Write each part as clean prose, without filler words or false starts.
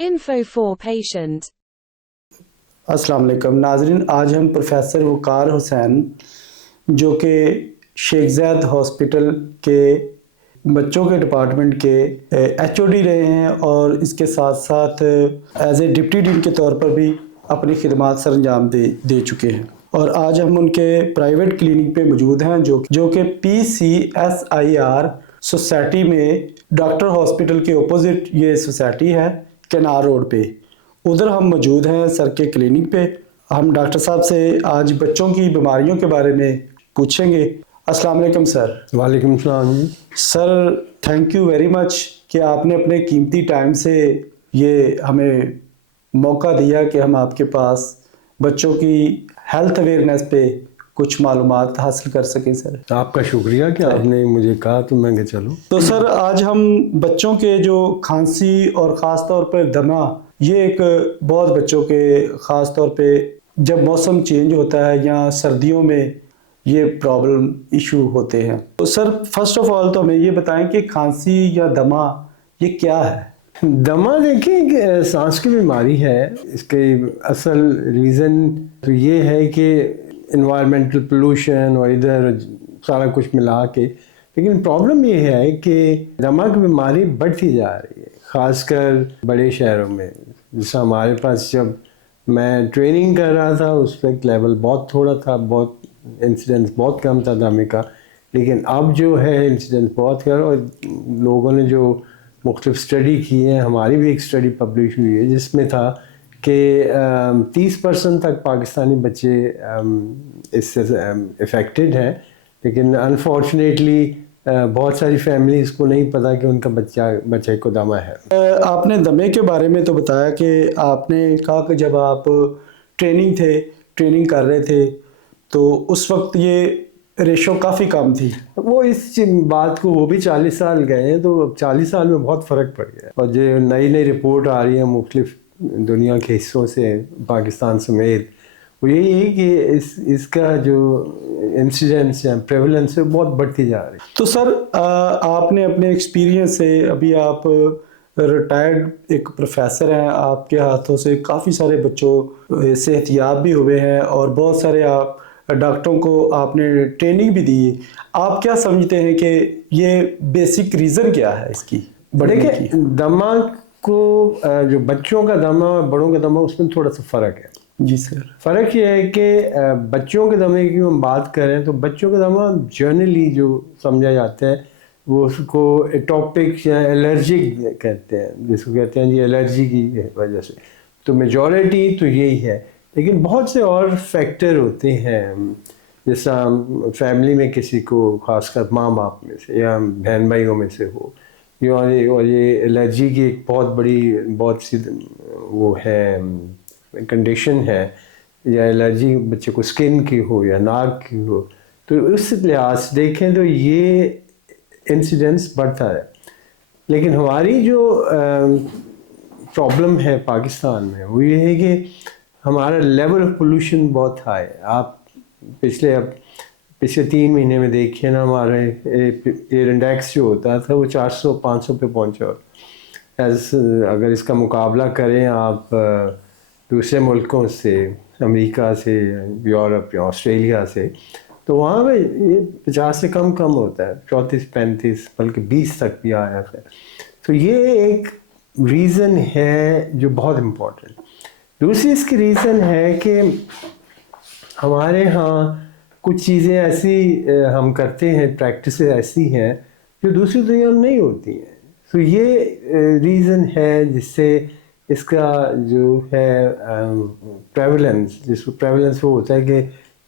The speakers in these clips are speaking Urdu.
Info for patient. السلام علیکم ناظرین، آج ہم پروفیسر وقار حسین جو کہ شیخ زید ہاسپٹل کے بچوں کے ڈپارٹمنٹ کے ایچ او ڈی رہے ہیں اور اس کے ساتھ ساتھ ایز اے ڈپٹی ڈین کے طور پر بھی اپنی خدمات سر انجام دے چکے ہیں، اور آج ہم ان کے پرائیویٹ کلینک پہ موجود ہیں جو کہ PCSIR سوسائٹی میں ڈاکٹر ہاسپٹل کے اپوزٹ یہ سوسائٹی ہے، کینار روڈ پہ، ادھر ہم موجود ہیں سر کے کلینک پہ۔ ہم ڈاکٹر صاحب سے آج بچوں کی بیماریوں کے بارے میں پوچھیں گے۔ السلام علیکم سر۔ وعلیکم السلام جی۔ Sir thank you very much کہ آپ نے اپنے قیمتی ٹائم سے یہ ہمیں موقع دیا کہ ہم آپ کے پاس بچوں کی ہیلتھ اویئرنیس پہ کچھ معلومات حاصل کر سکیں سر۔ آپ کا شکریہ کہ آپ نے مجھے کہا تو میں کہ چلوں۔ تو سر آج ہم بچوں کے جو کھانسی اور خاص طور پہ دمہ، یہ ایک بہت بچوں کے خاص طور پہ جب موسم چینج ہوتا ہے یا سردیوں میں یہ پرابلم ایشو ہوتے ہیں۔ تو سر فرسٹ آف آل تو ہمیں یہ بتائیں کہ کھانسی یا دمہ یہ کیا ہے؟ دمہ دیکھیں کہ سانس کی بیماری ہے، اس کے اصل ریزن تو یہ ہے کہ انوائرمنٹل پولوشن اور ادھر سارا کچھ ملا کے، لیکن پرابلم یہ ہے کہ دمہ کی بیماری بڑھتی جا رہی ہے، خاص کر بڑے شہروں میں۔ جیسے ہمارے پاس جب میں ٹریننگ کر رہا تھا اس وقت لیول بہت تھوڑا تھا، بہت انسیڈنس بہت کم تھا دمے کا، لیکن اب جو ہے انسیڈنس بہت کم، اور لوگوں نے جو مختلف اسٹڈی کی ہے، ہماری بھی ایک اسٹڈی پبلش ہوئی ہے جس میں تھا کہ 30% تک پاکستانی بچے اس سے افیکٹڈ ہیں، لیکن انفارچونیٹلی بہت ساری فیملیز کو نہیں پتا کہ ان کا بچے کو دمہ ہے۔ آپ نے دمے کے بارے میں تو بتایا کہ آپ نے کہا کہ جب آپ ٹریننگ کر رہے تھے تو اس وقت یہ ریشو کافی کم تھی۔ وہ اس بات کو وہ بھی 40 سال گئے ہیں، تو اب 40 سال میں بہت فرق پڑ گیا، اور جو نئی رپورٹ آ رہی ہے مختلف دنیا کے حصوں سے پاکستان سمیت، وہ یہی ہے کہ اس کا جو انسیڈنس ہے پریولنس ہے بہت بڑھتی جا رہی ہے۔ تو سر آپ نے اپنے ایکسپیرینس سے، ابھی آپ ریٹائرڈ ایک پروفیسر ہیں، آپ کے ہاتھوں سے کافی سارے بچوں صحت یاب بھی ہوئے ہیں اور بہت سارے آپ ڈاکٹروں کو آپ نے ٹریننگ بھی دی، آپ کیا سمجھتے ہیں کہ یہ بیسک ریزن کیا ہے اس کی بڑھنے کی؟ دیکھیں دمہ کو جو بچوں کا دمہ اور بڑوں کا دمہ اس میں تھوڑا سا فرق ہے۔ جی سر۔ فرق یہ ہے کہ بچوں کے دمے کی ہم بات کریں تو بچوں کا دمہ جنرلی جو سمجھا جاتا ہے وہ اس کو ایٹوپک یا الرجک کہتے ہیں، جس کو کہتے ہیں جی الرجی کی وجہ سے، تو میجورٹی تو یہی ہے، لیکن بہت سے اور فیکٹر ہوتے ہیں، جیسا فیملی میں کسی کو خاص کر ماں باپ میں سے یا بہن بھائیوں میں سے ہو، اور یہ الرجی کی ایک بہت سی وہ ہے کنڈیشن ہے، یا الرجی بچے کو اسکن کی ہو یا ناک کی ہو، تو اس لحاظ سے دیکھیں تو یہ انسیڈنس بڑھتا ہے۔ لیکن ہماری جو پرابلم ہے پاکستان میں وہ یہ ہے کہ ہمارا لیول آف پولوشن بہت ہائی ہے۔ آپ پچھلے 3 مہینے میں دیکھیے نا، ہمارے ایئر انڈیکس جو ہوتا تھا وہ 400-500 پہ پہنچا، اگر اس کا مقابلہ کریں آپ دوسرے ملکوں سے، امریکہ سے، یورپ یا آسٹریلیا سے، تو وہاں پہ یہ 50 سے کم ہوتا ہے، 34-35 بلکہ 20 تک بھی آیا ہے۔ تو یہ ایک ریزن ہے جو بہت امپورٹنٹ۔ دوسری اس کی ریزن ہے کہ ہمارے ہاں کچھ چیزیں ایسی ہم کرتے ہیں، پریکٹسز ایسی ہیں جو دوسری دنیا میں نہیں ہوتی ہیں، تو یہ ریزن ہے جس سے اس کا جو ہے پریولنس وہ ہوتا ہے کہ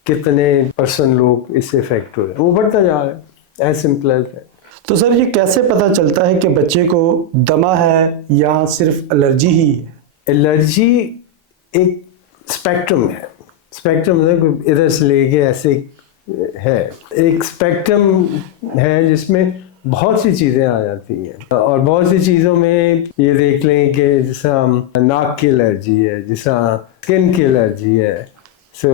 کتنے پرسن لوگ اس سے افیکٹ ہو رہے ہیں، وہ بڑھتا جا رہا ہے، ایز سمپل ایز ہے۔ تو سر یہ کیسے پتہ چلتا ہے کہ بچے کو دمہ ہے یا صرف الرجی ہی ہے؟ الرجی ایک اسپیکٹرم ہے، اسپیکٹرم ادھر سے لے کے ایسے ہے، ایک اسپیکٹرم ہے جس میں بہت سی چیزیں آ جاتی ہیں، اور بہت سی چیزوں میں یہ دیکھ لیں کہ جیسا ناک کی الرجی ہے، جیسا اسکن کی الرجی ہے، سو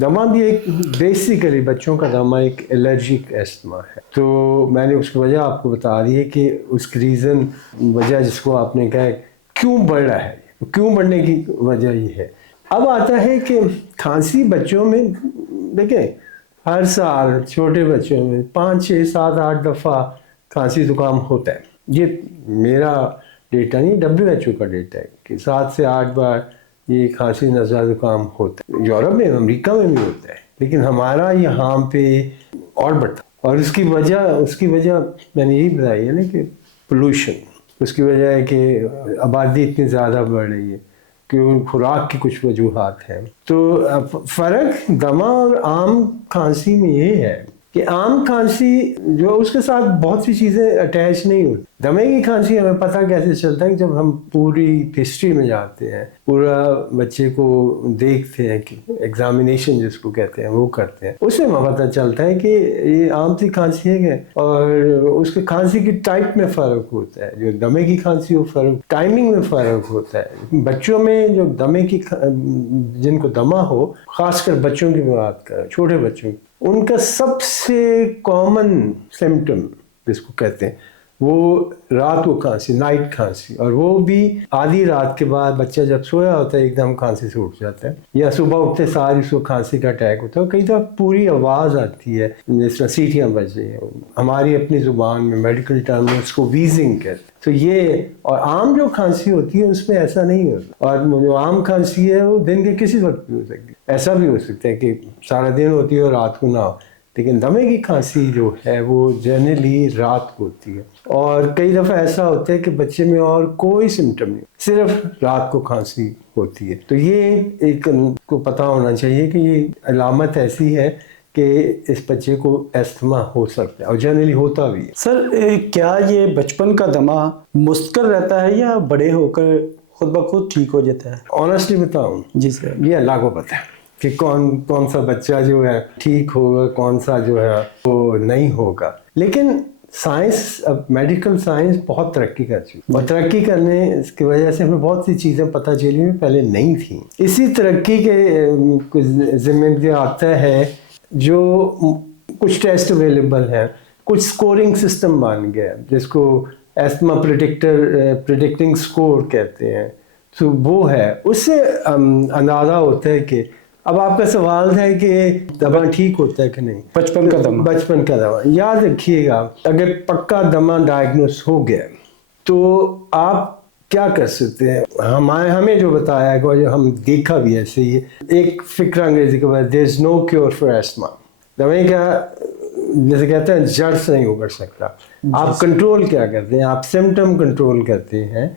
دمہ بھی ایک بیسیکلی بچوں کا دمہ ایک الرجک استما ہے۔ تو میں نے اس کی وجہ آپ کو بتا دی ہے کہ اس کی ریزن وجہ جس کو آپ نے کہا کیوں بڑھ رہا ہے, کیوں بڑھنے کی وجہ یہ ہے. اب آتا ہے کہ کھانسی بچوں میں دیکھیں ہر سال چھوٹے بچوں میں 5 6 7 8 دفعہ کھانسی زکام ہوتا ہے. یہ میرا ڈیٹا نہیں, WHO کا ڈیٹا ہے کہ 7 سے 8 بار یہ کھانسی نزلہ زکام ہوتا ہے. یورپ میں, امریکہ میں بھی ہوتا ہے, لیکن ہمارا یہاں پہ اور بڑھتا ہے. اور اس کی وجہ میں نے یہی بتائی ہے نا کہ پولوشن, اس کی وجہ ہے کہ آبادی اتنی زیادہ بڑھ رہی ہے, کہ خوراک کی کچھ وجوہات ہیں. تو فرق دمہ اور عام کھانسی میں یہ ہے کہ عام کھانسی جو اس کے ساتھ بہت سی چیزیں اٹیچ نہیں ہوتی. دمے کی کھانسی ہمیں پتہ کیسے چلتا ہے کہ جب ہم پوری ہسٹری میں جاتے ہیں, پورا بچے کو دیکھتے ہیں, کہ ایگزامینیشن جس کو کہتے ہیں وہ کرتے ہیں, اس سے ہمیں پتہ چلتا ہے کہ یہ عام سی کھانسی ہے. اور اس کے کھانسی کی ٹائپ میں فرق ہوتا ہے. جو دمے کی کھانسی ہو فرق, ٹائمنگ میں فرق ہوتا ہے. بچوں میں جو دمے کی جن کو دمہ ہو, خاص کر بچوں کی بات کر, چھوٹے بچوں کی, ان کا سب سے کامن سمٹم جس کو کہتے ہیں وہ رات کو کھانسی, نائٹ کھانسی. اور وہ بھی آدھی رات کے بعد بچہ جب سویا ہوتا ہے ایک دم کھانسی سے اٹھ جاتا ہے, یا صبح اٹھتے ساری اس کو کھانسی کا اٹیک ہوتا ہے. کئی دفعہ پوری آواز آتی ہے جس طرح سیٹیاں بج رہی ہیں, ہماری اپنی زبان میں میڈیکل ٹرم میں اس کو ویزنگ کہتے ہیں. تو یہ, اور عام جو کھانسی ہوتی ہے اس میں ایسا نہیں ہوتا. اور جو عام کھانسی ہے وہ دن کے کسی وقت بھی ہو سکتی ہے. ایسا بھی ہو سکتا ہے کہ سارا دن ہوتی ہے اور رات کو نہ ہو. لیکن دمے کی کھانسی جو ہے وہ جنرلی رات کو ہوتی ہے. اور کئی دفعہ ایسا ہوتا ہے کہ بچے میں اور کوئی سمٹم نہیں, صرف رات کو کھانسی ہوتی ہے. تو یہ ایک کو پتہ ہونا چاہیے کہ یہ علامت ایسی ہے کہ اس بچے کو استھما ہو سکتا ہے, اور جنرلی ہوتا بھی ہے. سر کیا یہ بچپن کا دمہ مستقر رہتا ہے یا بڑے ہو کر خود بخود ٹھیک ہو جاتا ہے؟ آنیسٹلی بتاؤں, جی سر, یہ اللہ کو پتہ ہے کہ کون سا بچہ جو ہے ٹھیک ہوگا, کون سا جو ہے وہ نہیں ہوگا. لیکن سائنس, اب میڈیکل سائنس بہت ترقی کر چکی, اور ترقی کرنے کی وجہ سے ہمیں بہت سی چیزیں پتہ چلی ہوئی پہلے نہیں تھیں. اسی ترقی کے ذمہ بھی آتا ہے جو کچھ ٹیسٹ اویلیبل ہیں, کچھ سکورنگ سسٹم بن گیا جس کو ایستھما پریڈکٹنگ سکور کہتے ہیں. تو وہ ہے, اس سے اندازہ ہوتا ہے کہ اب آپ کا سوال ہے کہ دمہ ٹھیک ہوتا ہے کہ نہیں. بچپن کا دمہ, بچپن کا دمہ, یاد رکھیے گا اگر پکا دمہ ڈائگنوس ہو گیا تو آپ کیا کر سکتے ہیں. ہمیں جو بتایا ہے, جو ہم دیکھا بھی ایسے ہی, ایک فکر انگریزی کے بعد there is no cure for asthma. دمے کا جیسے کہتے ہیں جڑ سے نہیں ابھر سکتا. آپ کنٹرول کیا کرتے ہیں, آپ سمٹم کنٹرول کرتے ہیں.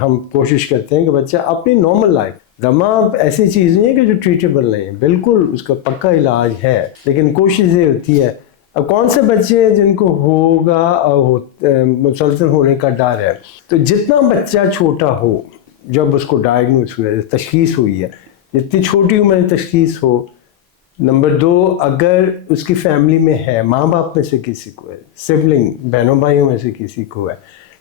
ہم کوشش کرتے ہیں کہ بچہ اپنی نارمل لائف, دمہ ایسی چیز نہیں ہے کہ جو ٹریٹیبل نہیں ہے, بالکل اس کا پکا علاج ہے, لیکن کوشش یہ ہوتی ہے. اب کون سے بچے ہیں جن کو ہوگا اور مسلسل ہونے کا ڈر ہے, تو جتنا بچہ چھوٹا ہو جب اس کو ڈائگنوز ہوا ہے, تشخیص ہوئی ہے, جتنی چھوٹی عمر تشخیص ہو. نمبر 2, اگر اس کی فیملی میں ہے, ماں باپ میں سے کسی کو ہے, سبلنگ بہنوں بھائیوں میں سے کسی کو ہے,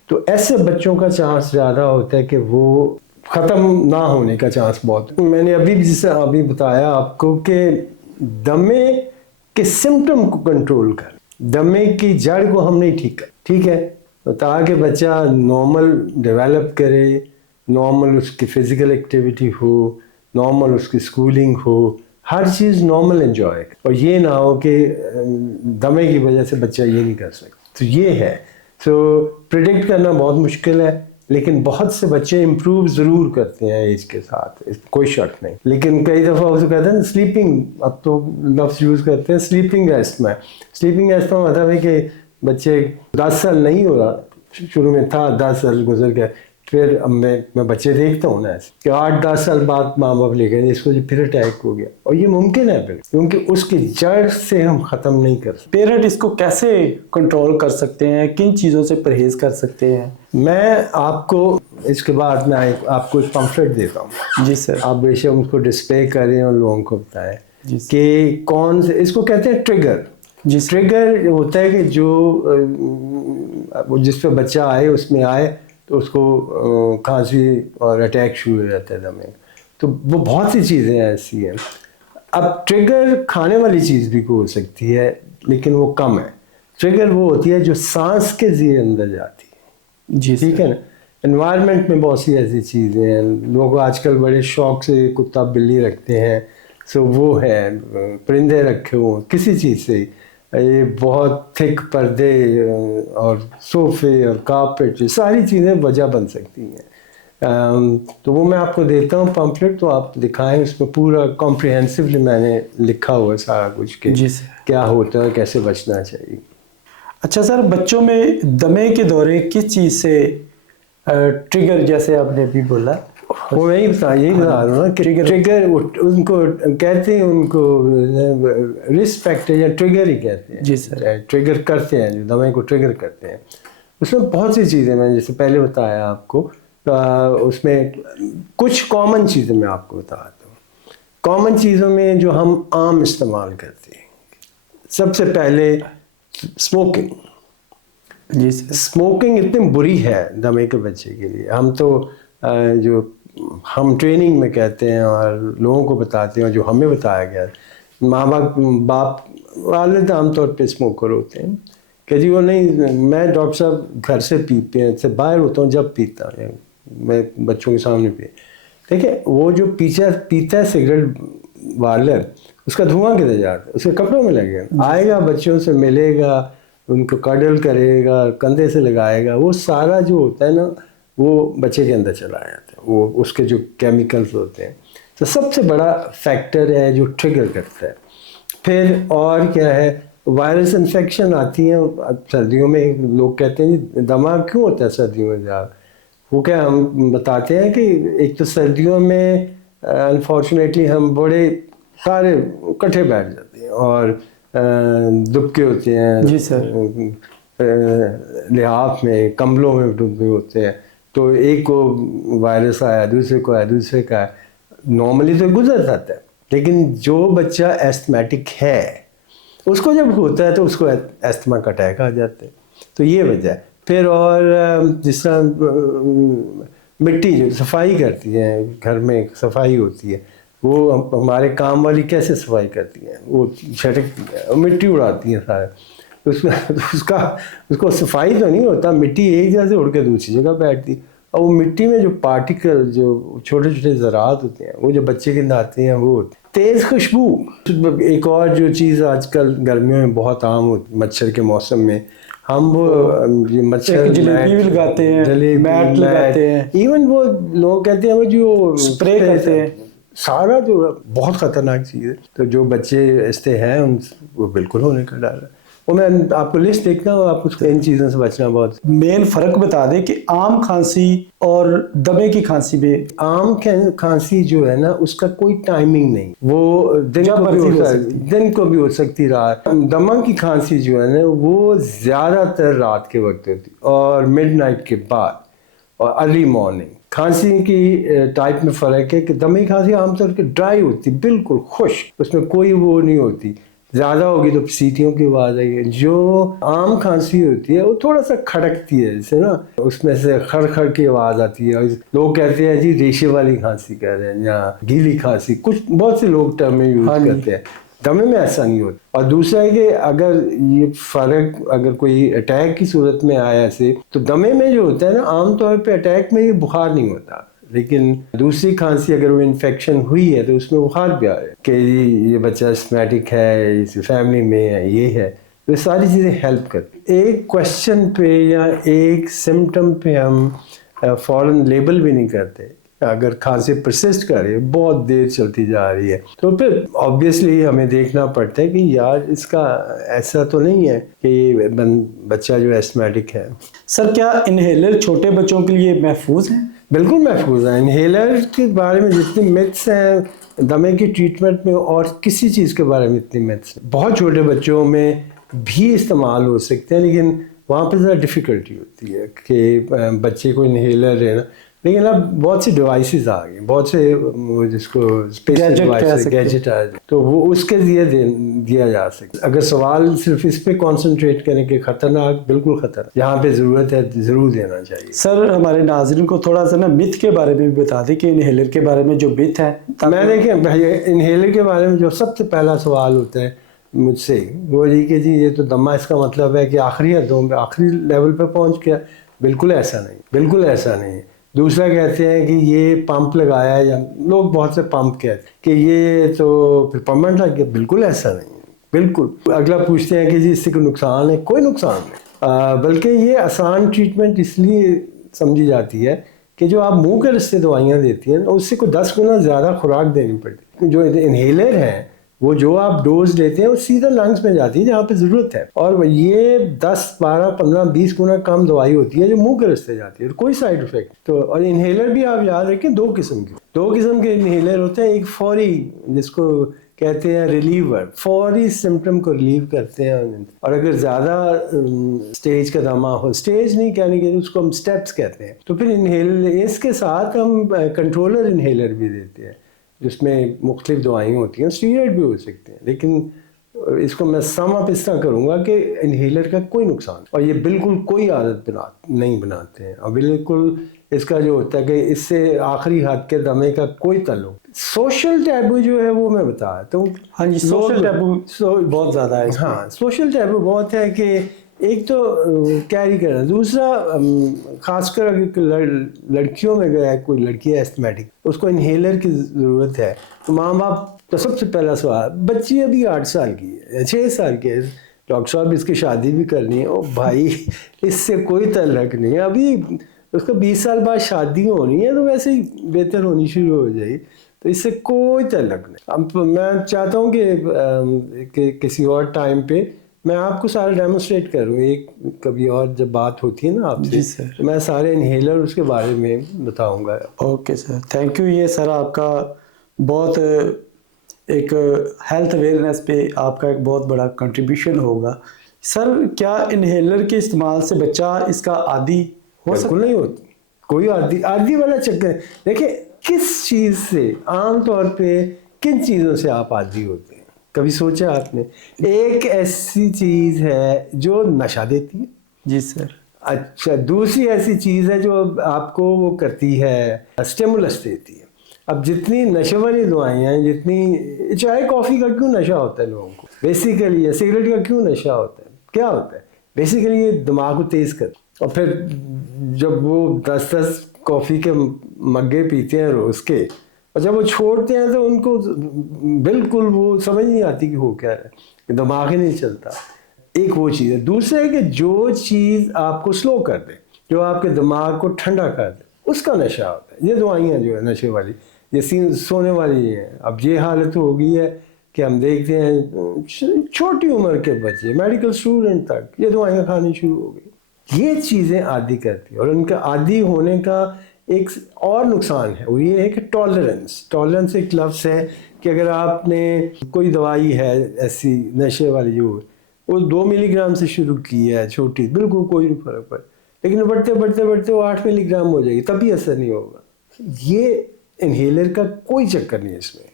تو ایسے بچوں کا چانس زیادہ ہوتا ہے کہ وہ ختم نہ ہونے کا چانس بہت. میں نے ابھی بتایا آپ کو کہ دمے کے سمٹم کو کنٹرول کر, دمے کی جڑ کو ہم نہیں ٹھیک کر, ٹھیک ہے, تاکہ بچہ نارمل ڈیولپ کرے, نارمل اس کی فزیکل ایکٹیویٹی ہو, نارمل اس کی سکولنگ ہو, ہر چیز نارمل انجوائے. اور یہ نہ ہو کہ دمے کی وجہ سے بچہ یہ نہیں کر سکتا. تو یہ ہے. تو پریڈکٹ کرنا بہت مشکل ہے, لیکن بہت سے بچے امپروو ضرور کرتے ہیں ایج کے ساتھ, کوئی شک نہیں. لیکن کئی دفعہ اسے کہتے ہیں سلیپنگ, اب تو لفظ یوز کرتے ہیں سلیپنگ ایستھما. سلیپنگ ایستھما مطلب ہے کہ بچے 10 سال نہیں ہو رہا, شروع میں تھا 10 سال گزر گئے, پھر اب میں بچے دیکھتا ہوں نا ایسے کہ 8-10 سال بعد ماں باپ لے گئے, اس کو پھر اٹیک ہو گیا. اور یہ ممکن ہے پھر, کیونکہ اس کی جڑ سے ہم ختم نہیں کر سکتے. پیرنٹ اس کو کیسے کنٹرول کر سکتے ہیں, کن چیزوں سے پرہیز کر سکتے ہیں؟ میں آپ کو اس کے بعد میں آپ کو ایک پمفلٹ دیتا ہوں. جی سر. آپ بے شک اس کو ڈسپلے کریں اور لوگوں کو بتائیں جی کہ کون سے, اس کو کہتے ہیں ٹریگر. جی ٹریگر ہوتا ہے کہ جو جس پہ بچہ آئے اس میں آئے تو اس کو کھانسی اور اٹیک شروع ہو جاتا ہے دمے. تو وہ بہت سی چیزیں ایسی ہیں. اب ٹریگر کھانے والی چیز بھی ہو سکتی ہے, لیکن وہ کم ہے. ٹریگر وہ ہوتی ہے جو سانس کے ذریعے اندر جاتی ہے. جی ٹھیک ہے نا. انوائرمنٹ میں بہت سی ایسی چیزیں ہیں. لوگ آج کل بڑے شوق سے کتا بلی رکھتے ہیں, سو وہ ہے, پرندے رکھے ہوئے کسی چیز سے. یہ بہت تھک پردے اور صوفے اور کارپیٹ, ساری چیزیں وجہ بن سکتی ہیں. تو وہ میں آپ کو دیتا ہوں پمفلٹ, تو آپ دکھائیں, اس میں پورا کمپریہنسولی میں نے لکھا ہوا ہے سارا کچھ کہ جی سر. کیا ہوتا ہے, کیسے بچنا چاہیے. اچھا سر, بچوں میں دمے کے دورے کس چیز سے ٹریگر, جیسے آپ نے ابھی بولا, وہ میں یہی بتا رہا ہوں نا کہ ٹریگر ان کو کہتے ہیں, ان کو رسک فیکٹر یا ٹریگر ہی کہتے ہیں. جی سر. ٹریگر کرتے ہیں, جو دمے کو ٹریگر کرتے ہیں. اس میں بہت سی چیزیں, میں جیسے پہلے بتایا آپ کو, اس میں کچھ کامن چیزیں میں آپ کو بتاتا ہوں. کامن چیزوں میں جو ہم عام استعمال کرتے ہیں, سب سے پہلے اسموکنگ. جی سر. اسموکنگ اتنی بری ہے دمے کے بچے کے لیے. ہم تو جو ہم ٹریننگ میں کہتے ہیں اور لوگوں کو بتاتے ہیں, جو ہمیں بتایا گیا, ماں باپ والد عام طور پہ اسموکر ہوتے ہیں کہ جی وہ نہیں, میں ڈاکٹر صاحب گھر سے سے باہر ہوتا ہوں جب پیتا ہوں, میں بچوں کے سامنے پی. دیکھیں وہ جو پیتا ہے سگریٹ والر, اس کا دھواں کدھر جاتا ہے, اس کے کپڑوں میں لگے گا, آئے گا بچوں سے ملے گا, ان کو کڈل کرے گا, کندھے سے لگائے گا, وہ سارا جو ہوتا ہے نا وہ بچے کے اندر چلا جاتا ہے, وہ اس کے جو کیمیکلز ہوتے ہیں. تو سب سے بڑا فیکٹر ہے جو ٹریگر کرتا ہے. پھر اور کیا ہے, وائرس انفیکشن آتی ہیں سردیوں میں. لوگ کہتے ہیں جی دمہ کیوں ہوتا ہے سردیوں میں زیادہ, وہ کیا ہم بتاتے ہیں کہ ایک تو سردیوں میں انفارچونیٹلی ہم بڑے سارے کٹھے بیٹھ جاتے ہیں اور دبکے ہوتے ہیں. جی سر. لحاف میں, کمبلوں میں ڈبے ہوتے ہیں, تو ایک کو وائرس آیا, دوسرے کو آیا, دوسرے کا آیا, نارملی تو گزر جاتا ہے. لیکن جو بچہ ایستھمیٹک ہے اس کو جب ہوتا ہے تو اس کو ایستھما کا اٹیک آ جاتا ہے. تو یہ وجہ ہے. پھر اور جس طرح مٹی جو صفائی کرتی ہے, گھر میں صفائی ہوتی ہے, وہ ہمارے کام والی کیسے صفائی کرتی ہیں, وہ مٹی اڑاتی ہیں سارے. اس کو صفائی تو نہیں ہوتا, مٹی ایک جگہ سے اڑ کے دوسری جگہ بیٹھتی, اور وہ مٹی میں جو پارٹیکل, جو چھوٹے چھوٹے ذرات ہوتے ہیں, وہ جو بچے کے اندر آتے ہیں وہ ہوتے ہیں. تیز خوشبو. ایک اور جو چیز آج کل گرمیوں میں بہت عام ہوتی, مچھر کے موسم میں ہم وہ مچھر جلیبی بھی لگاتے ہیں, میٹ لگاتے ہیں, ایون وہ لوگ کہتے ہیں وہ جو اسپرے کرتے ہیں, سارا جو بہت خطرناک چیز ہے. تو جو بچے ایسے ہیں ان وہ بالکل ہونے کا ڈر ہے. وہ میں آپ کو لسٹ دیکھتا ہوں, آپ کو ان چیزوں سے بچنا بہت. مین فرق بتا دیں کہ عام کھانسی اور دمے کی کھانسی میں. عام کھانسی جو ہے نا اس کا کوئی ٹائمنگ نہیں, وہ دن کو بھی ہو سکتی, رات. دمہ کی کھانسی جو ہے نا وہ زیادہ تر رات کے وقت ہوتی اور مڈ نائٹ کے بعد اور ارلی مارننگ. کھانسی کی ٹائپ میں فرق ہے کہ دمے کی کھانسی عام طور پہ ڈرائی ہوتی, بالکل خشک, اس میں کوئی وہ نہیں ہوتی. زیادہ ہوگی تو سیٹیوں کی آواز آئی ہے. جو عام کھانسی ہوتی ہے وہ تھوڑا سا کھڑکتی ہے, جیسے نا اس میں سے خڑ خڑ کی آواز آتی ہے. لوگ کہتے ہیں جی ریشے والی کھانسی کہہ رہے ہیں یا گیلی کھانسی, کچھ بہت سے لوگ ٹرم یوز کرتے ہیں. دمے میں ایسا نہیں ہوتا. اور دوسرا ہے کہ اگر یہ فرق اگر کوئی اٹیک کی صورت میں آیا ایسے, تو دمے میں جو ہوتا ہے نا عام طور پہ اٹیک میں یہ بخار نہیں ہوتا, لیکن دوسری کھانسی اگر وہ انفیکشن ہوئی ہے تو اس میں بخار بھی آ رہا ہے کہ یہ بچہ اسمیٹک ہے, اس فیملی میں ہے, یہ ہے. تو ساری چیزیں ہیلپ کرتی. ایک کوشچن پہ یا ایک سمٹم پہ ہم فوراً لیبل بھی نہیں کرتے. اگر کھانسی پرسسٹ کر رہی ہے, بہت دیر چلتی جا رہی ہے, تو پھر آبویسلی ہمیں دیکھنا پڑتا ہے کہ یار اس کا ایسا تو نہیں ہے کہ بچہ جو ایسمیٹک ہے. سر کیا انہیلر چھوٹے بچوں کے لیے محفوظ ہیں؟ بالکل محفوظ ہیں. انہیلر کے بارے میں جتنی متس ہیں دمے کی ٹریٹمنٹ میں اور کسی چیز کے بارے میں اتنی متس ہیں. بہت چھوٹے بچوں میں بھی استعمال ہو سکتے ہیں, لیکن وہاں پہ ذرا ڈیفیکلٹی ہوتی ہے کہ بچے کو انہیلر ہے نا. لیکن اب بہت سی ڈیوائسز آ گئی, بہت سے جس کو گیجٹ آ گئے, تو وہ اس کے ذریعے دیا جا سکتا. اگر سوال صرف اس پہ کانسنٹریٹ کریں کہ خطرناک, بالکل خطرناک, جہاں پہ ضرورت ہے ضرور دینا چاہیے. سر ہمارے ناظرین کو تھوڑا سا نا متھ کے بارے میں بھی بتا دیں کہ انہیلر کے بارے میں جو متھ ہے. میں دیکھیں بھائی, انہیلر کے بارے میں جو سب سے پہلا سوال ہوتا ہے مجھ سے وہ یہ کہ جی یہ تو دمہ, اس کا مطلب ہے کہ آخری حدوں پہ, آخری لیول پہ پہنچ گیا. بالکل ایسا نہیں، بالکل ایسا نہیں. دوسرا کہتے ہیں کہ یہ پمپ لگایا ہے، یا لوگ بہت سے پمپ کہتے ہیں کہ یہ تو پھر پرماننٹ لگ گیا. بالکل ایسا نہیں ہے، بالکل. اگلا پوچھتے ہیں کہ جی اس سے کوئی نقصان ہے؟ کوئی نقصان نہیں. بلکہ یہ آسان ٹریٹمنٹ اس لیے سمجھی جاتی ہے کہ جو آپ منہ کے رستے دوائیاں دیتی ہیں اس سے کوئی 10 گنا زیادہ خوراک دینی پڑتی. جو انہیلر ہیں وہ جو آپ ڈوز لیتے ہیں وہ سیدھا لنگس میں جاتی ہے جہاں پہ ضرورت ہے، اور یہ 10 12 15 20 گنا کم دوائی ہوتی ہے جو منہ کے رستے جاتی ہے اور کوئی سائیڈ افیکٹ. تو اور انہیلر بھی آپ یاد رکھیں دو قسم کے انہیلر ہوتے ہیں. ایک فوری جس کو کہتے ہیں ریلیور، فوری سمٹم کو ریلیو کرتے ہیں، اور اگر زیادہ سٹیج کا دمہ ہو، سٹیج نہیں کہنے کے اس کو ہم سٹیپس کہتے ہیں، تو پھر انہیلر اس کے ساتھ ہم کنٹرولر انہیلر بھی دیتے ہیں جس میں مختلف دوائیں ہوتی ہیں، اسٹیرائڈ بھی ہو سکتے ہیں. لیکن اس کو میں سم اپ اس طرح کروں گا کہ انہیلر کا کوئی نقصان، اور یہ بالکل کوئی عادت نہیں بناتے ہیں، اور بالکل اس کا جو ہوتا ہے کہ اس سے آخری حد کے دمے کا کوئی تعلق. سوشل ٹیبو جو ہے وہ میں بتاتا ہوں. ہاں جی، سوشل ٹیبو بہت زیادہ ہے. ہاں سوشل ٹیبو بہت ہے کہ ایک تو کیری کرنا، دوسرا خاص کر لڑکیوں میں گیا ہے، کوئی لڑکی ہے ایستھمیٹک، اس کو انہیلر کی ضرورت ہے، تو ماں باپ تو سب سے پہلا سوال، بچی ابھی 8 سال کی ہے، 6 سال کی ہے، ڈاکٹر صاحب اس کی شادی بھی کرنی ہے. او بھائی اس سے کوئی تعلق نہیں ہے، ابھی اس کو 20 سال بعد شادی ہونی ہے تو ویسے ہی بہتر ہونی شروع ہو جائے، تو اس سے کوئی تعلق نہیں. اب میں چاہتا ہوں کہ کسی اور ٹائم پہ میں آپ کو سارا ڈیمونسٹریٹ کروں، ایک کبھی اور جب بات ہوتی ہے نا آپ سے، تو میں سارے انہیلر اس کے بارے میں بتاؤں گا. Okay sir, thank you. یہ سر آپ کا بہت ایک ہیلتھ اویئرنیس پہ آپ کا ایک بہت بڑا کنٹریبیوشن ہوگا. سر کیا انہیلر کے استعمال سے بچہ اس کا عادی ہو سکتا؟ بالکل نہیں ہوتی، کوئی عادی والا چکر. دیکھیں کس چیز سے عام طور پہ کن چیزوں سے آپ عادی ہوتے ہیں؟ کبھی سوچا آپ نے؟ ایک ایسی چیز ہے جو نشہ دیتی ہے. جی سر. اچھا، دوسری ایسی چیز ہے جو آپ کو وہ کرتی ہے اسٹیمولس دیتی ہے. اب جتنی نشے والی دوائیں ہیں، جتنی چائے کافی کا کیوں نشہ ہوتا ہے لوگوں کو بیسیکلی، یا سگریٹ کا کیوں نشہ ہوتا ہے؟ کیا ہوتا ہے بیسیکلی؟ یہ دماغ کو تیز کر، اور پھر جب وہ 10 کافی کے مگے پیتے ہیں روز کے، اور جب وہ چھوڑتے ہیں تو ان کو بالکل وہ سمجھ نہیں آتی کہ ہو کیا ہے، دماغ ہی نہیں چلتا. ایک وہ چیز ہے. دوسرا ہے کہ جو چیز آپ کو سلو کر دے، جو آپ کے دماغ کو ٹھنڈا کر دے، اس کا نشہ ہوتا ہے. یہ دوائیاں جو ہے نشے والی، یہ سونے والی ہیں. اب یہ حالت ہو گئی ہے کہ ہم دیکھتے ہیں چھوٹی عمر کے بچے، میڈیکل اسٹوڈنٹ تک یہ دوائیاں کھانی شروع ہو گئی. یہ چیزیں عادی کرتی ہیں، اور ان کا عادی ہونے کا ایک اور نقصان ہے، وہ یہ ہے کہ ٹالرنس ایک لفظ ہے کہ اگر آپ نے کوئی دوائی ہے ایسی نشے والی جو وہ 2 ملی گرام سے شروع کی ہے، چھوٹی، بالکل کوئی نہیں فرق پڑے، لیکن بڑھتے وہ 8 ملی گرام ہو جائے گی، تب بھی اثر نہیں ہوگا. یہ انہیلر کا کوئی چکر نہیں ہے. اس میں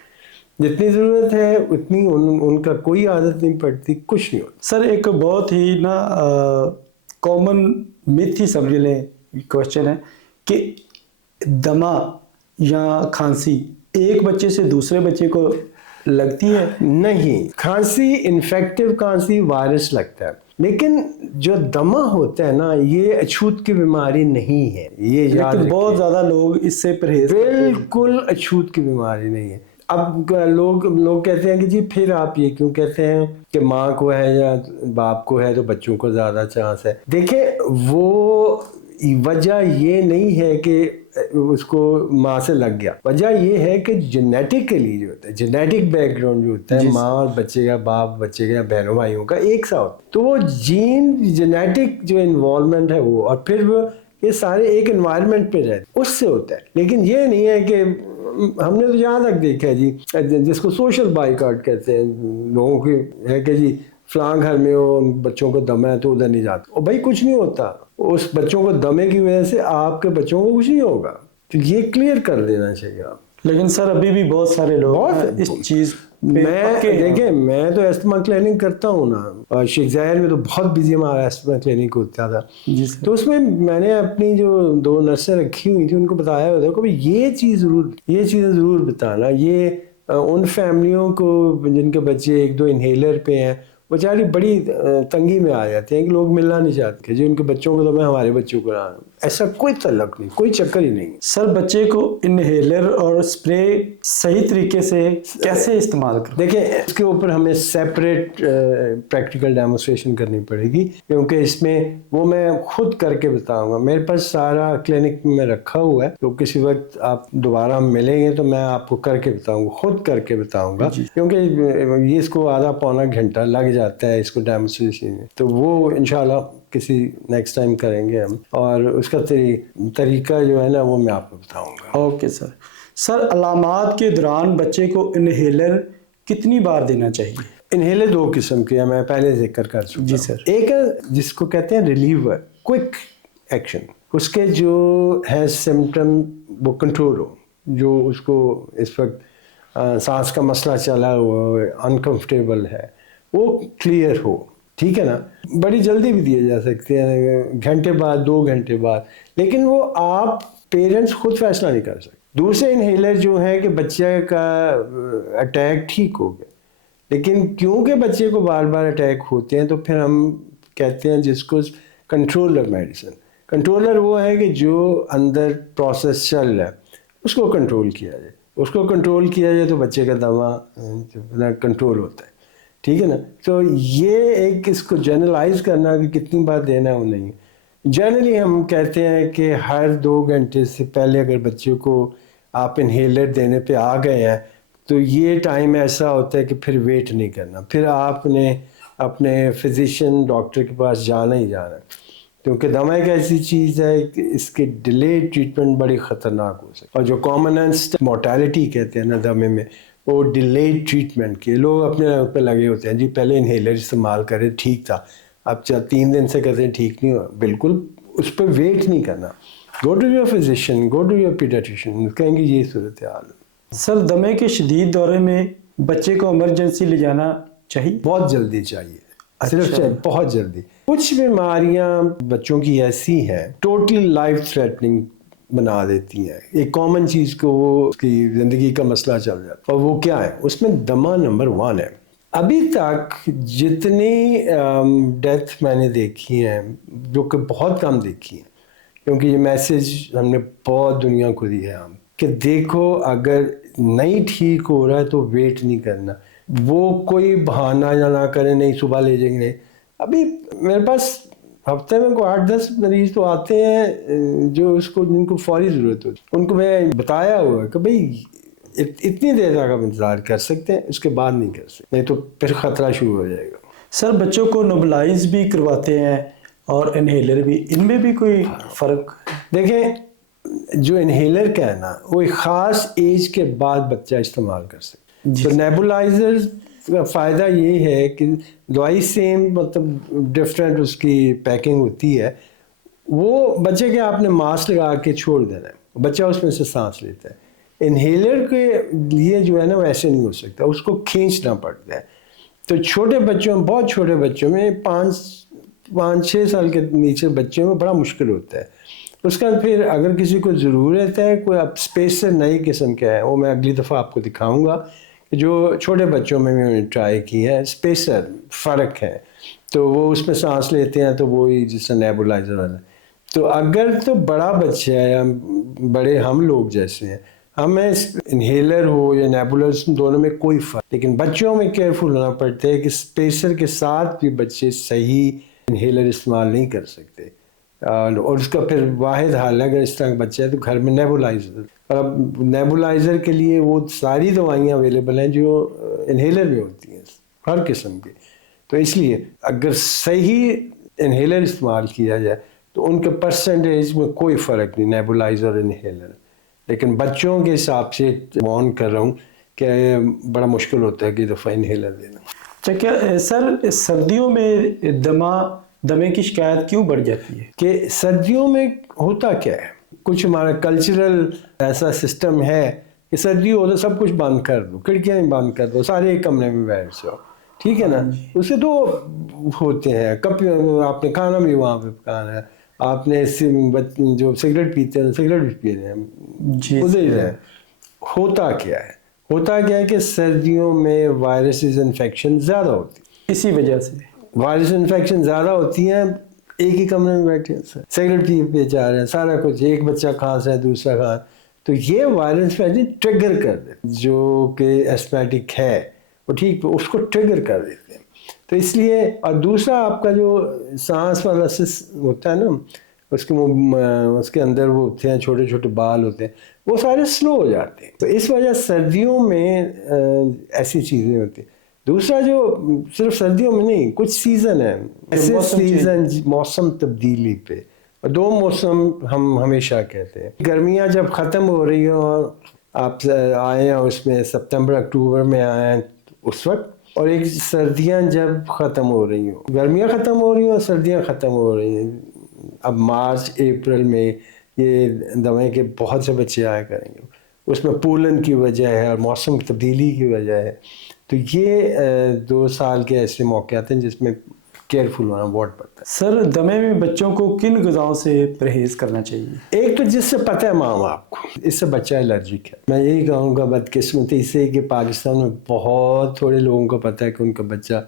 جتنی ضرورت ہے اتنی ان کا کوئی عادت نہیں پڑتی، کچھ نہیں ہوتا. سر ایک بہت ہی نا کامن میتھ ہی سمجھ لیں کوشچن ہے کہ دمہ یا کھانسی ایک بچے سے دوسرے بچے کو لگتی ہے؟ نہیں، کھانسی انفیکٹو کھانسی وائرس لگتا ہے، لیکن جو دمہ ہوتا ہے نا یہ اچھوت کی بیماری نہیں ہے. یہ یاد رکھیں، بہت زیادہ لوگ اس سے پرہیز کرتے ہیں. بالکل اچھوت کی بیماری نہیں ہے. اب لوگ کہتے ہیں کہ جی پھر آپ یہ کیوں کہتے ہیں کہ ماں کو ہے یا باپ کو ہے تو بچوں کو زیادہ چانس ہے؟ دیکھیں وہ وجہ یہ نہیں ہے کہ اس کو ماں سے لگ گیا، وجہ یہ ہے کہ جینیٹکلی جو ہوتا ہے، جینیٹک بیک گراؤنڈ جو ہوتا ہے ماں اور بچے کا، باپ بچے کا، بہنوں بھائیوں کا ایک سا ہوتا ہے، تو وہ جین جینیٹک جو انوالومنٹ ہے وہ، اور پھر وہ یہ سارے ایک انوائرمنٹ پہ رہتے اس سے ہوتا ہے. لیکن یہ نہیں ہے کہ ہم نے تو جہاں تک دیکھا ہے جی، جس کو سوشل بائیکاٹ کہتے ہیں لوگوں کی، ہے کہ جی فلاں گھر میں ہو بچوں کو دمہ ہے تو ادھر نہیں جاتا، اور بھائی کچھ نہیں ہوتا، اس بچوں کو دمے کی وجہ سے آپ کے بچوں کو کچھ نہیں ہوگا. تو یہ کلیئر کر دینا چاہیے آپ. لیکن سر ابھی بھی بہت سارے لوگ اس چیز دیکھیں میں تو ایسٹما کلینک کرتا ہوں نا، شیخ زاہر میں تو بہت بزی ہمارا ایسٹما کلینک ہوتا تھا. تو اس میں میں نے اپنی جو 2 نرسیں رکھی ہوئی تھیں ان کو بتایا ہوتا کہ یہ چیزیں ضرور بتانا. یہ ان فیملیوں کو جن کے بچے 1-2 انہیلر پہ ہیں، بیچاری بڑی تنگی میں آ جاتے ہیں کہ لوگ ملنا نہیں چاہتے کہ جی ان کے بچوں کو تو میں ہمارے بچوں کو لانا. ایسا کوئی تعلق نہیں, کوئی چکر ہی نہیں. سر بچے کو انہیلر اور اسپرے صحیح طریقے سے کیسے استعمال کریں؟ دیکھیں اس کے اوپر ہمیں سیپریٹ پریکٹیکل ڈیمونسٹریشن کرنی پڑے گی, کیونکہ اس میں وہ میں خود کر کے بتاؤں گا. میرے پاس سارا کلینک میں رکھا ہوا ہے, تو کسی وقت آپ دوبارہ ملیں گے تو میں آپ کو کر کے بتاؤں گا, خود کر کے بتاؤں گا, کیونکہ یہ اس کو آدھا پونا گھنٹہ لگ جاتا ہے اس کو ڈیمونسٹریشن میں. تو وہ انشاءاللہ کسی نیکسٹ ٹائم کریں گے ہم, اور اس کا طریقہ جو ہے نا وہ میں آپ کو بتاؤں گا. اوکے سر. سر علامات کے دوران بچے کو انہیلر کتنی بار دینا چاہیے؟ انہیلر 2 قسم کے ہیں, میں پہلے ذکر کر چکا. جی سر. ایک ہے جس کو کہتے ہیں ریلیور, کوئک ایکشن, اس کے جو ہے سمٹم وہ کنٹرول ہو, جو اس کو اس وقت سانس کا مسئلہ چلا ہوا ہے, انکمفرٹیبل ہے, وہ کلیئر ہو. ٹھیک ہے نا, بڑی جلدی بھی دیے جا سکتے ہیں, گھنٹے بعد 2 گھنٹے بعد, لیکن وہ آپ پیرنٹس خود فیصلہ نہیں کر سکتے. دوسرے انہیلر جو ہیں کہ بچے کا اٹیک ٹھیک ہو گیا, لیکن کیونکہ بچے کو بار بار اٹیک ہوتے ہیں تو پھر ہم کہتے ہیں جس کو کنٹرولر میڈیسن. کنٹرولر وہ ہے کہ جو اندر پروسیس چل رہا ہے اس کو کنٹرول کیا جائے. اس کو کنٹرول کیا جائے تو بچے کا دوا کنٹرول ہوتا ہے. ٹھیک ہے نا. تو یہ ایک اس کو جنرلائز کرنا کہ کتنی بار دینا ہے وہ نہیں. جنرلی ہم کہتے ہیں کہ ہر 2 گھنٹے سے پہلے اگر بچے کو آپ انہیلر دینے پہ آ گئے ہیں تو یہ ٹائم ایسا ہوتا ہے کہ پھر ویٹ نہیں کرنا, پھر آپ نے اپنے فزیشین ڈاکٹر کے پاس جانا ہی جانا, کیونکہ دما ایک ایسی چیز ہے کہ اس کے ڈیلے ٹریٹمنٹ بڑی خطرناک ہو سکتی ہے. اور جو کامنسٹ مورٹیلٹی کہتے ہیں نا دمے میں, وہ ڈیلے ٹریٹمنٹ کے لوگ اپنے پہ لگے ہوتے ہیں. جی پہلے انہیلر استعمال کرے ٹھیک تھا, اب 3 دن سے کہتے ہیں ٹھیک نہیں ہوا. بالکل اس پہ ویٹ نہیں کرنا. Go to your physician, go to your paediatrician, کہیں گے یہ صورتحال ہے. سر دمے کے شدید دورے میں بچے کو ایمرجنسی لے جانا چاہیے؟ بہت جلدی چاہیے, صرف بہت جلدی. کچھ بیماریاں بچوں کی ایسی ہیں ٹوٹلی لائف تھریٹننگ بنا دیتی ہیں. ایک کامن چیز کو وہ اس کی زندگی کا مسئلہ چل جاتا ہے, اور وہ کیا ہے, اس میں دمہ نمبر 1 ہے. ابھی تک جتنی ڈیتھ میں نے دیکھی ہیں, جو کہ بہت کم دیکھی ہیں, کیونکہ یہ میسج ہم نے بہت دنیا کو دیا ہے کہ دیکھو اگر نہیں ٹھیک ہو رہا ہے تو ویٹ نہیں کرنا. وہ کوئی بہانہ یا نہ کرے, نہیں صبح لے جائیں گے. ابھی میرے پاس ہفتے میں کوئی 8-10 مریض تو آتے ہیں جو اس کو جن کو فوری ضرورت ہوتی ہے. ان کو میں بتایا ہوا ہے کہ بھئی اتنی دیر تک آپ انتظار کر سکتے ہیں, اس کے بعد نہیں کر سکتے, نہیں تو پھر خطرہ شروع ہو جائے گا. سر بچوں کو نیبولائز بھی کرواتے ہیں اور انہیلر بھی, ان میں بھی کوئی فرق؟ دیکھیں جو انہیلر کا ہے نا وہ ایک خاص ایج کے بعد بچہ استعمال کر سکتے. تو نیبولائزر کا فائدہ یہ ہے کہ دوائی سیم مطلب ڈفرینٹ اس کی پیکنگ ہوتی ہے. وہ بچے کے آپ نے ماسک لگا کے چھوڑ دینا ہے, بچہ اس میں سے سانس لیتا ہے. انہیلر کے لیے جو ہے نا وہ ایسے نہیں ہو سکتا, اس کو کھینچنا پڑتا ہے. تو چھوٹے بچوں میں, بہت چھوٹے بچوں میں 5-6 سال کے نیچے بچوں میں بڑا مشکل ہوتا ہے. اس کا پھر اگر کسی کو ضرورت ہے, کوئی اب اسپیسر نئی قسم کا ہے, وہ میں اگلی دفعہ آپ کو دکھاؤں گا, جو چھوٹے بچوں میں نے ٹرائی کی ہے. اسپیسر فرق ہے, تو وہ اس میں سانس لیتے ہیں تو وہی جس سے نیبولائزر والا. تو اگر تو بڑا بچہ ہے یا بڑے ہم لوگ جیسے ہیں, ہمیں انہیلر ہو یا نیبولائزر دونوں میں کوئی فرق, لیکن بچوں میں کیئرفل ہونا پڑتا ہے کہ اسپیسر کے ساتھ بھی بچے صحیح انہیلر استعمال نہیں کر سکتے. اور اس کا پھر واحد حل ہے اگر اس طرح کا بچہ ہے تو گھر میں نیبولائزر. اور اب نیبولائزر کے لیے وہ ساری دوائیاں اویلیبل ہیں جو انہیلر میں ہوتی ہیں ہر قسم کی. تو اس لیے اگر صحیح انہیلر استعمال کیا جائے تو ان کے پرسنٹیج میں کوئی فرق نہیں, نیبولائزر اور انہیلر. لیکن بچوں کے حساب سے وارن کر رہا ہوں کہ بڑا مشکل ہوتا ہے کہ دفعہ انہیلر دینا. کیا سر سردیوں میں دمے کی شکایت کیوں بڑھ جاتی ہے؟ کہ سردیوں میں ہوتا کیا ہے, کچھ ہمارا کلچرل ایسا سسٹم ہے کہ سردی ہو تو سب کچھ بند کر دو, کھڑکیاں بند کر دو, سارے ایک کمرے میں بیٹھ جاؤ. ٹھیک ہے نا. اس سے تو ہوتے ہیں کب آپ نے کھانا بھی وہاں پہ پکانا ہے, آپ نے جو سگریٹ پیتے ہیں سگریٹ بھی پی رہے ہیں, ادھر ہے. ہوتا کیا ہے کہ سردیوں میں وائرسز انفیکشن زیادہ ہوتی. اسی وجہ سے وائرس انفیکشن زیادہ ہوتی ہیں ایک ہی کمرے میں بیٹھے ہیں، سگریٹ پی جا رہے ہیں، سارا کچھ، ایک بچہ کھانس ہے دوسرا کھانس، تو یہ وائرل انفیکشن ٹریگر کر دیتے، جو کہ ایسمیٹک ہے وہ ٹھیک اس کو ٹریگر کر دیتے ہیں. تو اس لیے، اور دوسرا آپ کا جو سانس والا ہوتا ہے نا، اس کے اندر وہ ہوتے ہیں چھوٹے چھوٹے بال ہوتے ہیں، وہ سارے سلو ہو جاتے ہیں. تو اس وجہ سردیوں میں ایسی چیزیں ہوتی ہیں. دوسرا جو صرف سردیوں میں نہیں، کچھ سیزن ہے ایسے سیزن موسم تبدیلی پہ، اور دو موسم ہم ہمیشہ کہتے ہیں. گرمیاں جب ختم ہو رہی ہوں اور آپ آئے ہیں اس میں سپتمبر اکتوبر میں آئے ہیں اس وقت، اور ایک سردیاں جب ختم ہو رہی ہوں، گرمیاں ختم ہو رہی ہیں اور سردیاں ختم ہو رہی ہیں. اب مارچ اپریل میں یہ دمے کے بہت سے بچے آیا کریں گے، اس میں پولن کی وجہ ہے اور موسم تبدیلی کی وجہ ہے. تو یہ 2 سال کے ایسے موقعات ہیں جس میں کیئرفل ہونا بہت پڑتا ہے. سر دمے میں بچوں کو کن غذاؤں سے پرہیز کرنا چاہیے؟ ایک تو جس سے پتہ ہے ماں باپ کو اس سے بچہ الرجک ہے. میں یہی کہوں گا بدقسمتی سے کہ پاکستان میں بہت تھوڑے لوگوں کو پتہ ہے کہ ان کا بچہ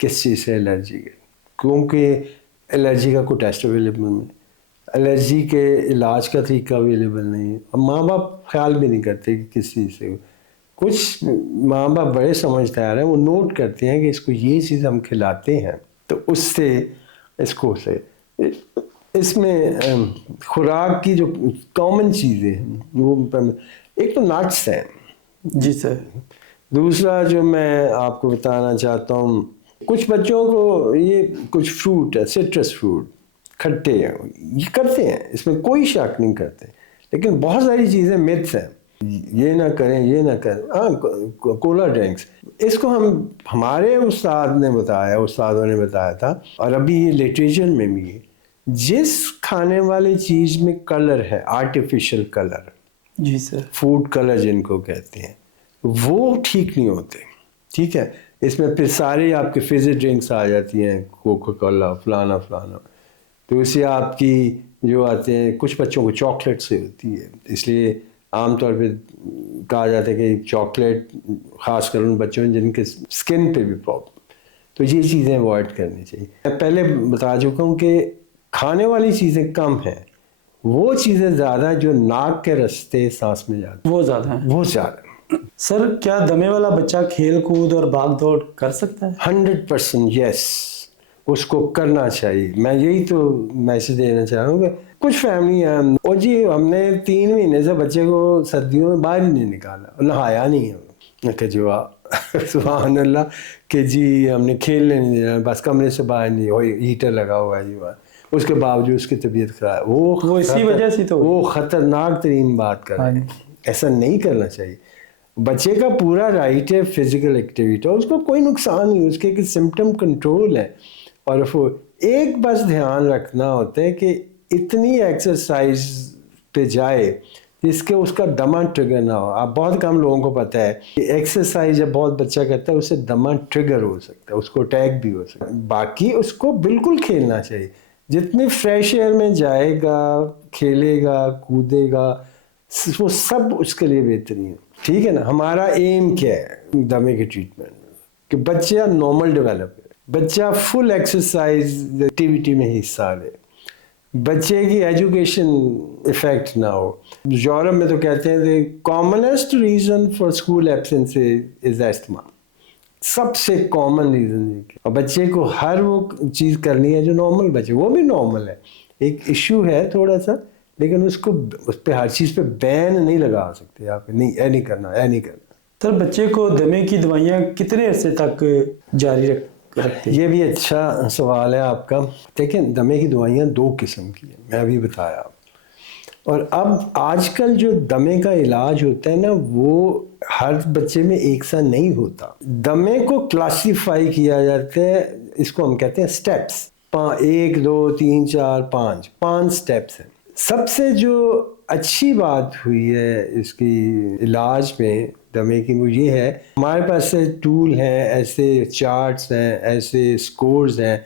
کس چیز سے الرجک ہے، کیونکہ الرجی کا کوئی ٹیسٹ اویلیبل نہیں، الرجی کے علاج کا طریقہ اویلیبل نہیں، اور ماں باپ خیال بھی نہیں کرتے کہ کس چیز سے. کچھ ماں باپ بڑے سمجھدار ہیں، وہ نوٹ کرتے ہیں کہ اس کو یہ چیز ہم کھلاتے ہیں تو اس سے اس کو سے اس میں خوراک کی جو کامن چیزیں ہیں وہ ایک تو نٹس ہیں. جی سر. دوسرا جو میں آپ کو بتانا چاہتا ہوں، کچھ بچوں کو یہ کچھ فروٹ ہے، سٹرس فروٹ کھٹے ہیں، یہ کرتے ہیں، اس میں کوئی شک نہیں کرتے، لیکن بہت ساری چیزیں متس ہیں، یہ نہ کریں یہ نہ کریں. ہاں کولا ڈرنکس، اس کو ہمارے استادوں نے بتایا تھا، اور ابھی یہ لٹریچر میں بھی ہے، جس کھانے والی چیز میں کلر ہے، آرٹیفیشل کلر، جی سر، فوڈ کلر جن کو کہتے ہیں، وہ ٹھیک نہیں ہوتے. ٹھیک ہے، اس میں پھر سارے آپ کے فزی ڈرنکس آ جاتی ہیں، کوکا کولا فلانا فلانا. تو اسے آپ کی جو آتے ہیں، کچھ بچوں کو چاکلیٹ سے ہوتی ہے، اس لیے عام طور پہ کہا جاتا ہے کہ چاکلیٹ خاص کر ان بچوں جن کے اسکن پہ بھی پرابلم، تو یہ چیزیں اوائڈ کرنی چاہیے. میں پہلے بتا چکا ہوں کہ کھانے والی چیزیں کم ہیں، وہ چیزیں زیادہ جو ناک کے راستے سانس میں جاتی وہ زیادہ ہیں. وہ زیادہ. سر کیا دمے والا بچہ کھیل کود اور بھاگ دوڑ کر سکتا ہے؟ 100% یس، اس کو کرنا چاہیے. میں یہی تو میسج دینا چاہ رہا ہوں کہ کچھ فیملی ہیں، اور جی ہم نے 3 مہینے سے بچے کو سردیوں میں باہر ہی نہیں نکالا، نہایا نہیں ہے کہ جو سبحان اللہ کہ جی ہم نے کھیلنے نہیں دینا، بس کمرے سے باہر نہیں، وہی ہیٹر لگا ہوا ہے جی وہاں، اس کے باوجود اس کی طبیعت خراب. وہ اسی وجہ سے تو وہ خطرناک ترین بات کر رہے ہیں. ایسا نہیں کرنا چاہیے. بچے کا پورا رائٹ ہے فزیکل ایکٹیویٹی، اور اس کو کوئی نقصان نہیں، اس کے سمٹم کنٹرول ہے. اور ایک بس دھیان رکھنا ہوتا ہے کہ اتنی ایکسرسائز پہ جائے جس کے اس کا دمہ ٹریگر نہ ہو. آپ بہت کم لوگوں کو پتہ ہے کہ ایکسرسائز جب بہت بچہ کرتا ہے اس سے دمہ ٹریگر ہو سکتا ہے، اس کو اٹیک بھی ہو سکتا ہے. باقی اس کو بالکل کھیلنا چاہیے، جتنی فریش ایئر میں جائے گا، کھیلے گا، کودے گا، وہ سب اس کے لیے بہترین ہے. ٹھیک ہے نا. ہمارا ایم کیا ہے دمے کے ٹریٹمنٹ میں؟ کہ بچہ نارمل ڈیولپ ہے، بچہ فل ایکسرسائز ایکٹیویٹی میں حصہ لے، بچے کی ایجوکیشن افیکٹ نہ ہو. یورپ میں تو کہتے ہیں commonest reason for school absence is asthma, سب سے کامن ریزن ہے. اور بچے کو ہر وہ چیز کرنی ہے جو نارمل بچے، وہ بھی نارمل ہے. ایک ایشو ہے تھوڑا سا، لیکن اس پہ ہر چیز پہ بین نہیں لگا سکتے آپ، نہیں اے نہیں کرنا اے نہیں کرنا. سر بچے کو دمے کی دوائیاں کتنے عرصے تک جاری رکھتے ہیں؟ یہ بھی اچھا سوال ہے آپ کا. دیکھیں دمے کی دوائیاں 2 قسم کی ہیں، میں ابھی بتایا. اور اب آج کل جو دمے کا علاج ہوتا ہے نا، وہ ہر بچے میں ایک سا نہیں ہوتا. دمے کو کلاسیفائی کیا جاتا ہے، اس کو ہم کہتے ہیں سٹیپس. 1 2 3 4 5 سٹیپس ہیں. سب سے جو اچھی بات ہوئی ہے اس کی علاج میں دمے کی، وہ یہ ہے ہمارے پاس سے ٹول ہیں، ایسے چارٹس ہیں، ایسے سکورز ہیں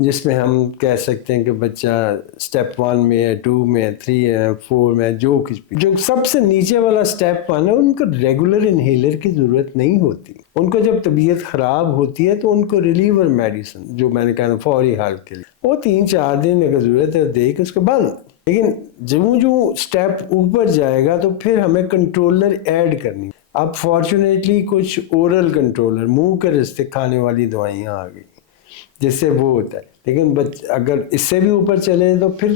جس میں ہم کہہ سکتے ہیں کہ بچہ اسٹیپ 1 میں ہے، 2 میں ہے، 3 ہے، 4 میں ہے، جو کچھ بھی. جو سب سے نیچے والا اسٹیپ 1 ہے ان کو ریگولر انہیلر کی ضرورت نہیں ہوتی. ان کو جب طبیعت خراب ہوتی ہے تو ان کو ریلیور میڈیسن جو میں نے کہا فوری حال کے لیے وہ 3-4 دن اگر ضرورت ہے دے کے اس کو بند. لیکن جو اسٹیپ اوپر جائے گا تو پھر ہمیں کنٹرولر ایڈ کرنی. اب فارچونیٹلی کچھ اورل کنٹرولر منہ کے رستے کھانے والی دوائیاں آ گئی جس سے وہ ہوتا ہے. لیکن اگر اس سے بھی اوپر چلے تو پھر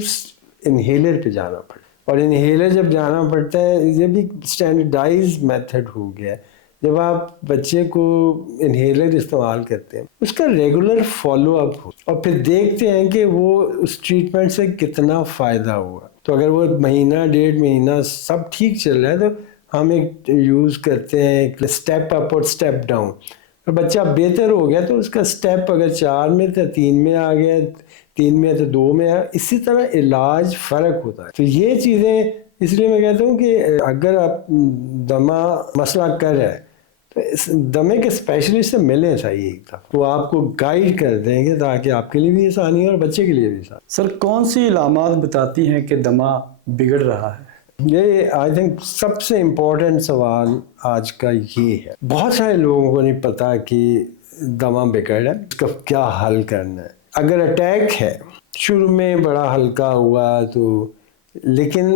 انہیلر پہ جانا پڑتا ہے. اور انہیلر جب جانا پڑتا ہے یہ بھی اسٹینڈرڈائز میتھڈ ہو گیا ہے. جب آپ بچے کو انہیلر استعمال کرتے ہیں اس کا ریگولر فالو اپ ہو اور پھر دیکھتے ہیں کہ وہ اس ٹریٹمنٹ سے کتنا فائدہ ہوا. تو اگر وہ مہینہ 1.5 مہینہ سب ٹھیک چل رہا ہے تو ہم ایک یوز کرتے ہیں ایک اسٹیپ اپ اور اسٹیپ ڈاؤن. اور بچہ بہتر ہو گیا تو اس کا اسٹیپ اگر 4 میں تھا 3 میں آ گیا، 3 میں تو 2 میں آ. اسی طرح علاج فرق ہوتا ہے. تو یہ چیزیں اس لیے میں کہتا ہوں کہ اگر آپ دمہ مسئلہ کر رہے ہیں تو دمے کے اسپیشلسٹ سے ملیں چاہیے ایک دفعہ. وہ آپ کو گائیڈ کر دیں گے تاکہ آپ کے لیے بھی آسانی ہے اور بچے کے لیے بھی آسانی. سر کون سی علامات بتاتی ہیں کہ دمہ بگڑ رہا ہے؟ یہ آئی تھنک سب سے امپورٹنٹ سوال آج کا یہ ہے. بہت سارے لوگوں کو نہیں پتا کہ دمہ بگڑ ہے، اس کا کیا حل کرنا ہے. اگر اٹیک ہے شروع میں بڑا ہلکا ہوا تو لیکن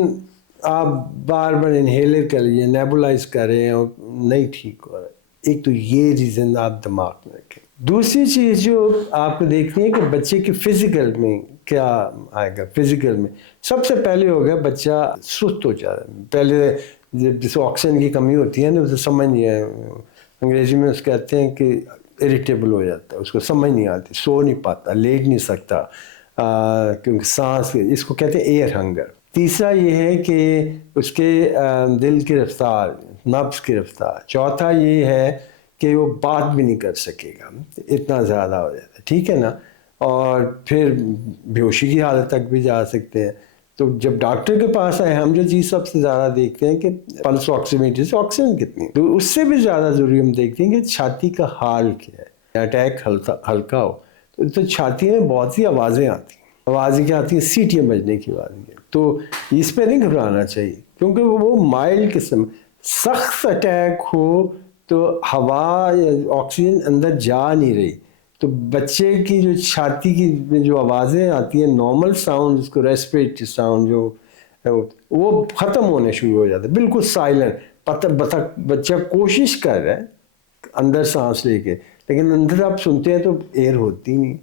آپ بار بار انہیلر کر لیجیے، نیبولائز کریں اور نہیں ٹھیک ہو رہا ہے، ایک تو یہ ریزن آپ دماغ میں رکھیں. دوسری چیز جو آپ کو دیکھنی ہے کہ بچے کے فزیکل میں کیا آئے گا. فزیکل میں سب سے پہلے ہوگا بچہ سست ہو جاتا ہے. پہلے جیسے آکسیجن کی کمی ہوتی ہے نا اسے سمجھ نہیں ہے، انگریزی میں اس کہتے ہیں کہ اریٹیبل ہو جاتا ہے، اس کو سمجھ نہیں آتی، سو نہیں پاتا، لیٹ نہیں سکتا کیونکہ سانس، اس کو کہتے ہیں ایئر ہنگر. تیسرا یہ ہے کہ اس کے دل کی رفتار، نبض کی رفتار. چوتھا یہ ہے کہ وہ بات بھی نہیں کر سکے گا، اتنا زیادہ ہو جاتا ہے، ٹھیک ہے نا. اور پھر بے ہوشی کی حالت تک بھی جا سکتے ہیں. تو جب ڈاکٹر کے پاس آئے ہم جو چیز سب سے زیادہ دیکھتے ہیں کہ پلس آکسیمیٹر سے آکسیجن کتنی. تو اس سے بھی زیادہ ضروری ہم دیکھتے ہیں کہ چھاتی کا حال کیا ہے. اٹیک ہلکا ہو تو چھاتی میں بہت سی آوازیں آتی ہیں. آوازیں کیا آتی ہیں؟ سیٹیاں بجنے کی آوازیں. تو اس پہ نہیں گھبرانا چاہیے کیونکہ وہ مائلڈ قسم. سخت اٹیک ہو تو ہوا یا آکسیجن اندر جا نہیں رہی تو بچے کی جو چھاتی کی جو آوازیں آتی ہیں نارمل ساؤنڈ، اس کو ریسپریٹری ساؤنڈ جو وہ ختم ہونے شروع ہو جاتا ہے، بالکل سائلنٹ. بچہ کوشش کر رہا ہے اندر سانس لے کے لیکن اندر آپ سنتے ہیں تو ایئر ہوتی نہیں.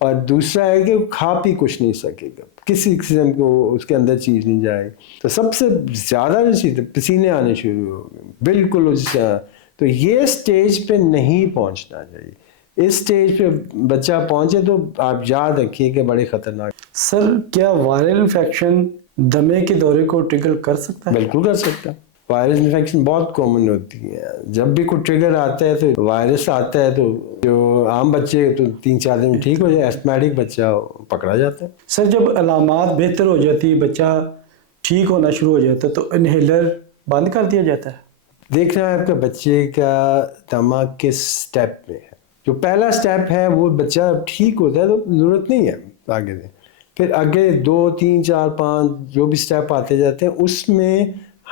اور دوسرا ہے کہ وہ کھا پی کچھ نہیں سکے گا، کسی قسم کو اس کے اندر چیز نہیں جائے. تو سب سے زیادہ جو چیز پسینے آنے شروع ہو گئے بالکل. تو یہ اسٹیج پہ نہیں پہنچنا چاہیے. اس سٹیج پہ بچہ پہنچے تو آپ یاد رکھیے کہ بڑے خطرناک. سر کیا وائرل انفیکشن دمے کے دورے کو ٹریگر کر سکتا ہے؟ بالکل کر سکتا ہے. وائرس انفیکشن بہت کامن ہوتی ہے. جب بھی کوئی ٹریگر آتا ہے تو وائرس آتا ہے تو جو عام بچے تو 3-4 دن میں ٹھیک ہو جائے، ایسٹمیٹک بچہ پکڑا جاتا ہے. سر جب علامات بہتر ہو جاتی بچہ ٹھیک ہونا شروع ہو جاتا ہے تو انہیلر بند کر دیا جاتا ہے؟ دیکھنا ہے آپ کے بچے کا دمہ کس سٹیپ میں ہے. جو پہلا سٹیپ ہے وہ بچہ ٹھیک ہوتا ہے تو ضرورت نہیں ہے آگے دیں. پھر آگے 2 3 4 5 جو بھی سٹیپ آتے جاتے ہیں اس میں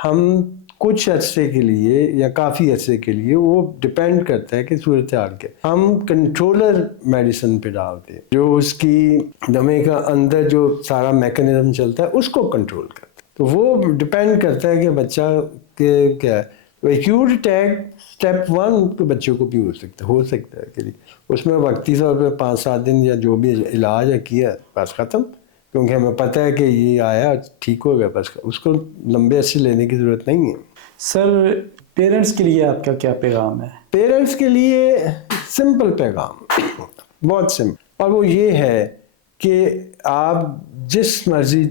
ہم کچھ عرصے کے لیے یا کافی عرصے کے لیے، وہ ڈپینڈ کرتا ہے کہ صورتحال کے، ہم کنٹرولر میڈیسن پہ ڈالتے ہیں جو اس کی دمے کا اندر جو سارا میکانزم چلتا ہے اس کو کنٹرول کرتا ہے. تو وہ ڈپینڈ کرتا ہے کہ بچہ کے کیا ہے. ایکیوٹ اٹیک سٹیپ 1 کے بچوں کو بھی ہو سکتا ہے کہ اس میں وقتی طور پہ 5-7 دن یا جو بھی علاج ہے کیا بس ختم، کیونکہ ہمیں پتہ ہے کہ یہ آیا ٹھیک ہو گیا بس، اس کو لمبے عرصے لینے کی ضرورت نہیں ہے. سر پیرنٹس کے لیے آپ کا کیا پیغام ہے؟ پیرنٹس کے لیے سمپل پیغام، بہت سمپل، اور وہ یہ ہے کہ آپ جس مرضی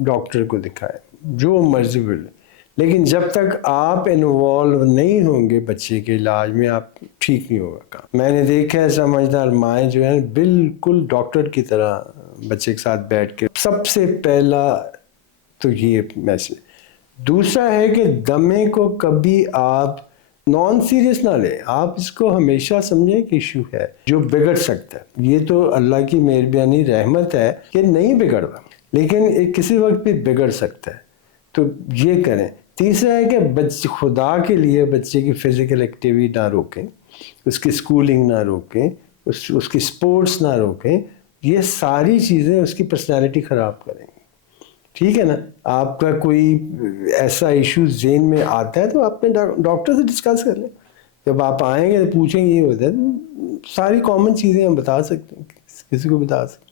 ڈاکٹر کو دکھائیں، جو مرضی بولے، لیکن جب تک آپ انوالو نہیں ہوں گے بچے کے علاج میں آپ ٹھیک نہیں ہوگا کام. میں نے دیکھا ہے سمجھدار مائیں جو ہیں بالکل ڈاکٹر کی طرح بچے کے ساتھ بیٹھ کے. سب سے پہلا تو یہ میسج. دوسرا ہے کہ دمے کو کبھی آپ نان سیریس نہ لیں, آپ اس کو ہمیشہ سمجھیں کہ ایشو ہے جو بگڑ سکتا ہے. یہ تو اللہ کی مہربانی رحمت ہے کہ نہیں بگڑ رہا, لیکن کسی وقت بھی بگڑ سکتا ہے, تو یہ کریں. تیسرا ہے کہ خدا کے لیے بچے کی فزیکل ایکٹیویٹی نہ روکیں, اس کی اسکولنگ نہ روکیں, اس کی اسپورٹس نہ روکیں. یہ ساری چیزیں اس کی پرسنالٹی خراب کریں گی. ٹھیک ہے نا, آپ کا کوئی ایسا ایشو ذہن میں آتا ہے تو آپ نے ڈاکٹر سے ڈسکس کر لیں. جب آپ آئیں گے تو پوچھیں گے یہ ہوتا ہے, ساری کامن چیزیں ہم بتا سکتے ہیں, کسی کو بتا سکتے ہیں.